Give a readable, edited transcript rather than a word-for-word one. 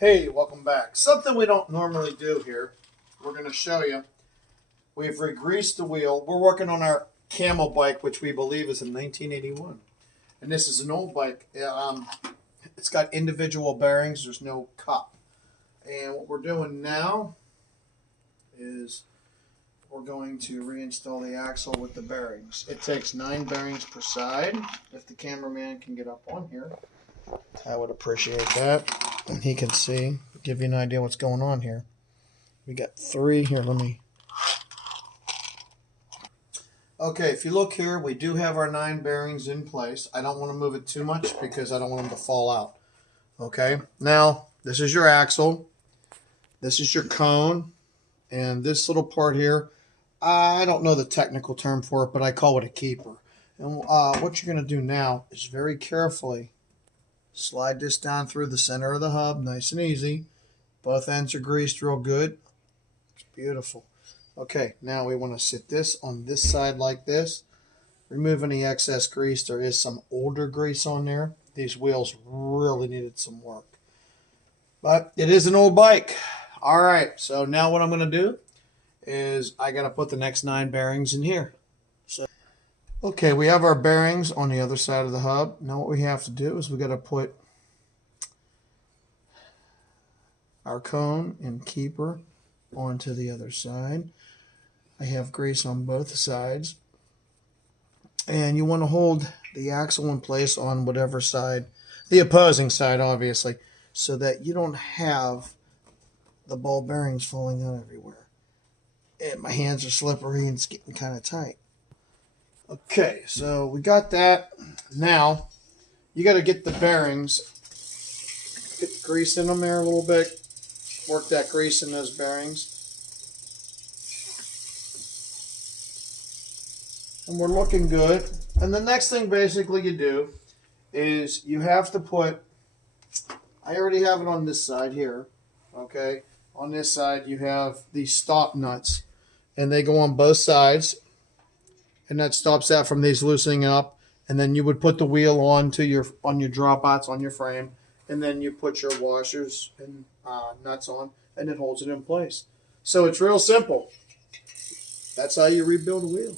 Hey, welcome back. Something we don't normally do here. We're going to show you. We've regreased the wheel. We're working on our Camel bike, which we believe is a 1981. And this is an old bike. It's got individual bearings. There's no cup. And what we're doing now is we're going to reinstall the axle with the bearings. It takes 9 bearings per side. If the cameraman can get up on here, I would appreciate that. And he can see, give you an idea what's going on here. We got 3 here. Okay, if you look here, we do have our 9 bearings in place. I don't want to move it too much because I don't want them to fall out. Okay, now this is your axle. This is your cone. And this little part here, I don't know the technical term for it, but I call it a keeper. And what you're going to do now is very carefully slide this down through the center of the hub, nice and easy. Both ends are greased real good. It's beautiful. Okay, now we want to sit this on this side like this. Remove any excess grease. There is some older grease on there. These wheels really needed some work. But it is an old bike. All right, so now what I'm going to do is I got to put the next 9 bearings in here. Okay, we have our bearings on the other side of the hub. Now what we have to do is we got to put our cone and keeper onto the other side. I have grease on both sides. And you want to hold the axle in place on whatever side, the opposing side obviously, so that you don't have the ball bearings falling out everywhere. And my hands are slippery and it's getting kind of tight. Okay, so we got that. Now, you got to get the bearings, get the grease in them there a little bit, work that grease in those bearings. And we're looking good. And the next thing basically you do is you have to put, I already have it on this side here, okay? On this side you have these stop nuts, and they go on both sides. And that stops that from these loosening up. And then you would put the wheel on your dropouts on your frame, and then you put your washers and nuts on, and it holds it in place. So it's real simple. That's how you rebuild a wheel.